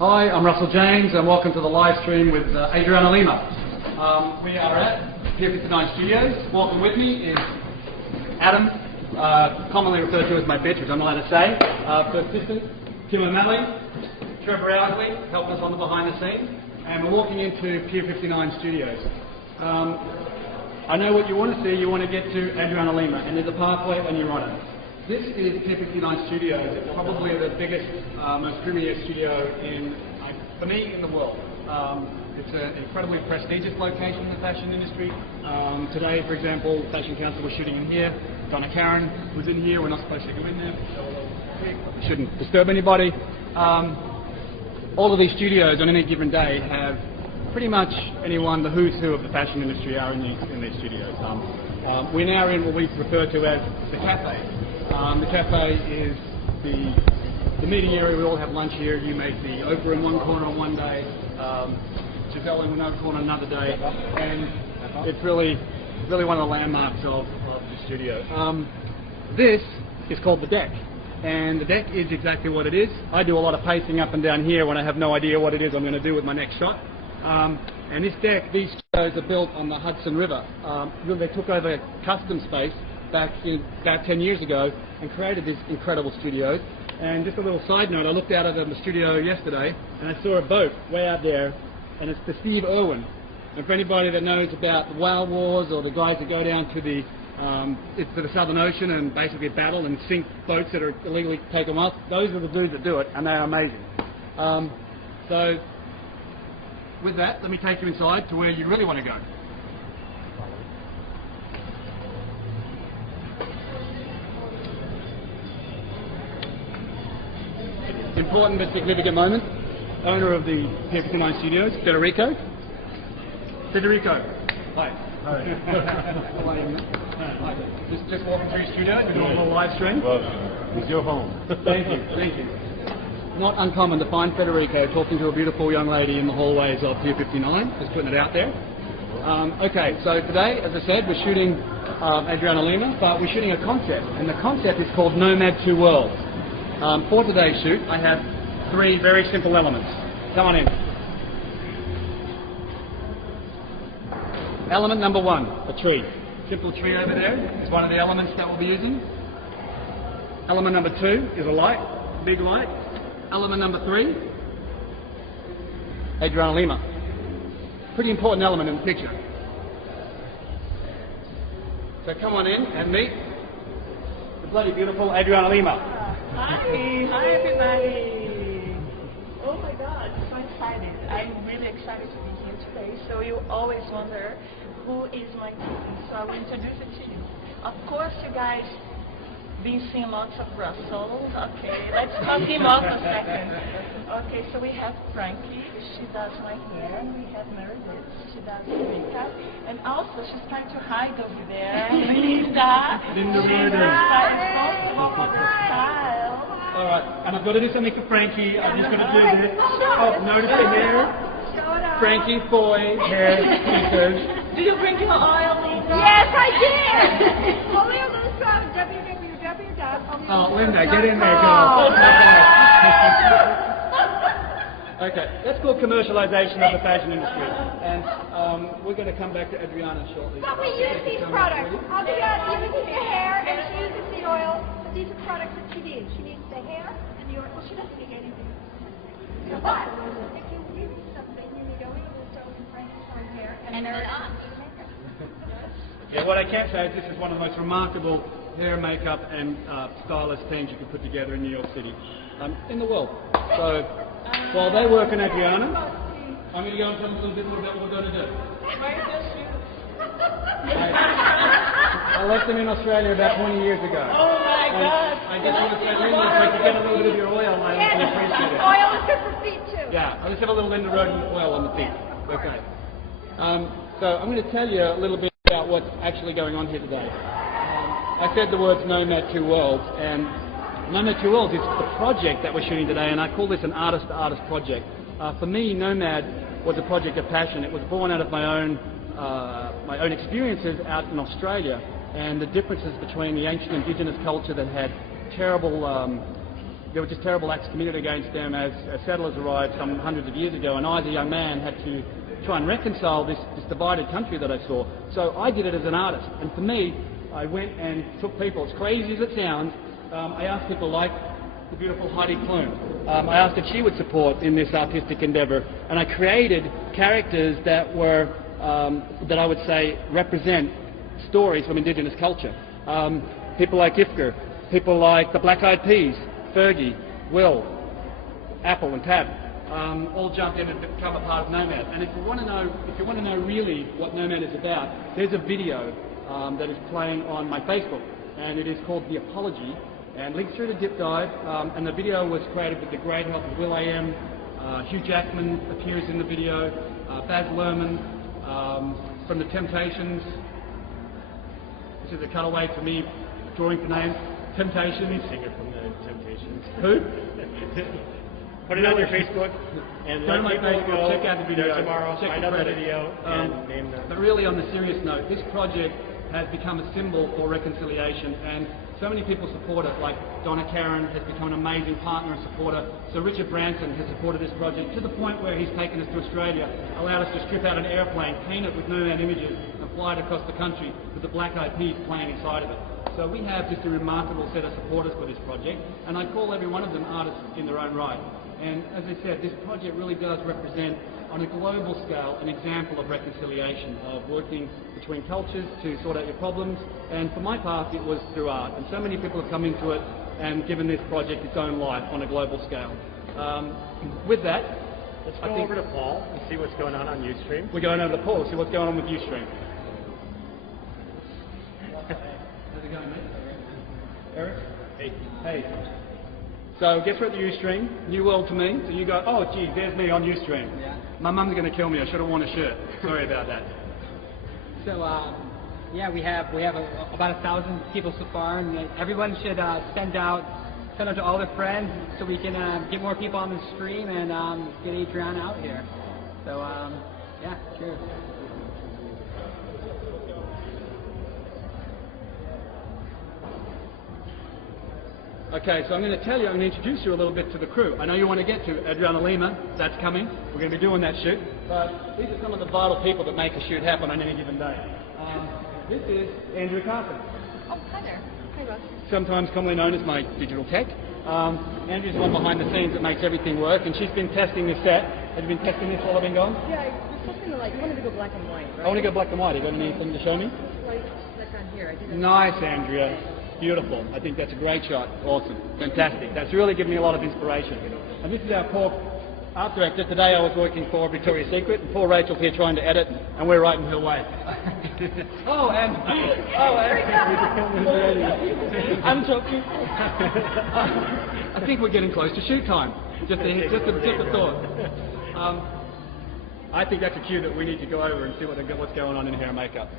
Hi, I'm Russell James and welcome to the live stream with Adriana Lima. We are at Pier 59 Studios. Walking with me is Adam, commonly referred to as my bitch, which I'm not allowed to say, first assistant, Tim O'Malley, Trevor Owsley, helping us on the behind the scenes, and we're walking into Pier 59 Studios. I know what you want to see. You want to get to Adriana Lima, and there's a pathway and you're on it. This is Pier 59 Studios. It's probably the biggest, most premier studio for me in the world. It's an incredibly prestigious location in the fashion industry. Today, for example, Fashion Council was shooting in here. Donna Karen was in here. We're not supposed to go in there. We shouldn't disturb anybody. All of these studios on any given day have pretty much anyone, the who's who of the fashion industry are in these studios. We're now in what we refer to as the cafe. The cafe is the meeting area. We all have lunch here. You make the Oprah in one corner on one day, Giselle in another corner another day, and it's really one of the landmarks of the studio. This is called the deck, and the deck is exactly what it is. I do a lot of pacing up and down here when I have no idea what it is I'm going to do with my next shot. And this deck, these studios are built on the Hudson River. They took over custom space back about 10 years ago and created these incredible studios. And just a little side note, I looked out of the studio yesterday and I saw a boat way out there, and it's the Steve Irwin. And for anybody that knows about the whale wars or the guys that go down to the Southern Ocean and basically battle and sink boats that are illegally taken off, those are the dudes that do it, and they are amazing. So with that, let me take you inside to where you really want to go. Important but significant moment. Owner of the Pier 59 Studios, Federico. Hi. How are you? Hi. Just walking through your studio. We're doing a little live stream. Well, it's your home. Thank you. Not uncommon to find Federico talking to a beautiful young lady in the hallways of Pier 59. Just putting it out there. Okay, so today, as I said, we're shooting Adriana Lima, but we're shooting a concept, and the concept is called Nomad Two Worlds. For today's shoot, I have three very simple elements. Come on in. Element number one, a tree. Simple tree over there is one of the elements that we'll be using. Element number two is a light, big light. Element number three, Adriana Lima. Pretty important element in the picture. So come on in and meet the bloody beautiful Adriana Lima. Hi everybody! Oh my god, I'm so excited. I'm really excited to be here today. So you always wonder who is my team. So I will introduce it to you. Of course you guys been seeing lots of Russells. Okay, let's talk him off a second. Okay, so we have Frankie, she does my hair. We have Mary Liz, she does the makeup. And also she's trying to hide over there. Linda, she's responsible for the style. Alright, and I've got to do something for Frankie. I'm just going to do this. Oh, notice the hair. Frankie, Foy, hair, speakers. Do you bring your oil, Linda? Yes, I did! Only on this www. Oh, Linda, get in there, girl. Okay, that's called commercialization of the fashion industry. And we're going to come back to Adriana shortly. But we use these products. Adriana uses the hair and she uses the oil. But these are products that she needs. She needs the hair and the oil. Well, she doesn't need anything. But if you need something, you need oil and stone and Frank's hair and then on. Yeah, what I can say is this is one of the most remarkable hair, makeup and stylist teams you can put together in New York City, in the world. So while they work on Adriana, I'm going to go and tell them a little bit more about what we're going to do. I left them in Australia about 20 years ago. Oh my God! I just want to say, Linda, if I could get a little bit of your oil, I would appreciate it. Oil is good for feet too. Yeah, I'll just have a little Linda Roden oil on the feet. Okay. So I'm going to tell you a little bit about what's actually going on here today. I said the words Nomad Two Worlds, and Nomad Two Worlds is the project that we're shooting today, and I call this an artist-to-artist project. For me, Nomad was a project of passion. It was born out of my own experiences out in Australia, and the differences between the ancient indigenous culture that had terrible there were just terrible acts committed against them as settlers arrived some hundreds of years ago, and I, as a young man, had to try and reconcile this divided country that I saw. So I did it as an artist, and for me, I went and took people, as crazy as it sounds, I asked people like the beautiful Heidi Klum. I asked if she would support in this artistic endeavour, and I created characters that were, that I would say represent stories from Indigenous culture. People like Ifker, people like the Black Eyed Peas, Fergie, Will, Apple and Tab, all jumped in and become a part of Nomad. And if you want to know really what Nomad is about, there's a video that is playing on my Facebook, and it is called The Apology, and links through to Dip Dive, and the video was created with the great help of Will I.am, Hugh Jackman appears in the video, Baz Luhrmann from The Temptations. This is a cutaway for me drawing for names. Temptations. Singer from The Temptations. Who? Put it on your Facebook and go to my let people Facebook, go check out the video there tomorrow, check find the out the credit. video, and name them. But really, on the serious note, this project has become a symbol for reconciliation, and so many people support it, like Donna Karen has become an amazing partner and supporter. So Richard Branson has supported this project to the point where he's taken us to Australia, allowed us to strip out an airplane, paint it with Nomad images, and fly it across the country with the Black Eyed Peas playing inside of it. So we have just a remarkable set of supporters for this project, and I call every one of them artists in their own right. And as I said, this project really does represent, on a global scale, an example of reconciliation, of working between cultures to sort out your problems. And for my part, it was through art. And so many people have come into it and given this project its own life on a global scale. With that, let's go over to Paul and see what's going on Ustream. We're going over to Paul, see what's going on with Ustream. How's it going, mate? Eric? Hey. Hey. So guess we're at the Ustream, new world to me. So you go, oh gee, there's me on Ustream. Yeah. My mum's going to kill me. I should have worn a shirt. Sorry about that. So yeah, we have about 1,000 people so far, and everyone should send out to all their friends so we can get more people on the stream and get Adriana out here. So yeah, cheers. Okay, so I'm going to tell you, I'm going to introduce you a little bit to the crew. I know you want to get to Adriana Lima, that's coming. We're going to be doing that shoot. But these are some of the vital people that make a shoot happen on any given day. This is Andrea Carson. Oh, hi there. Hi, Russ. Sometimes commonly known as my digital tech. Andrea's the one behind the scenes that makes everything work, and she's been testing this set. Have you been testing this while I've been gone? Yeah, you're testing the light. You wanted to go black and white, right? I want to go black and white. Have you got anything to show me? Like on here. I did Nice, Andrea. Beautiful. I think that's a great shot. Awesome. Fantastic. That's really given me a lot of inspiration. And this is our poor art director. Today I was working for Victoria's Secret, and poor Rachel's here trying to edit, and we're right in her way. I'm joking. I think we're getting close to shoot time. Just a thought. I think that's a cue that we need to go over and see what's going on in hair and makeup.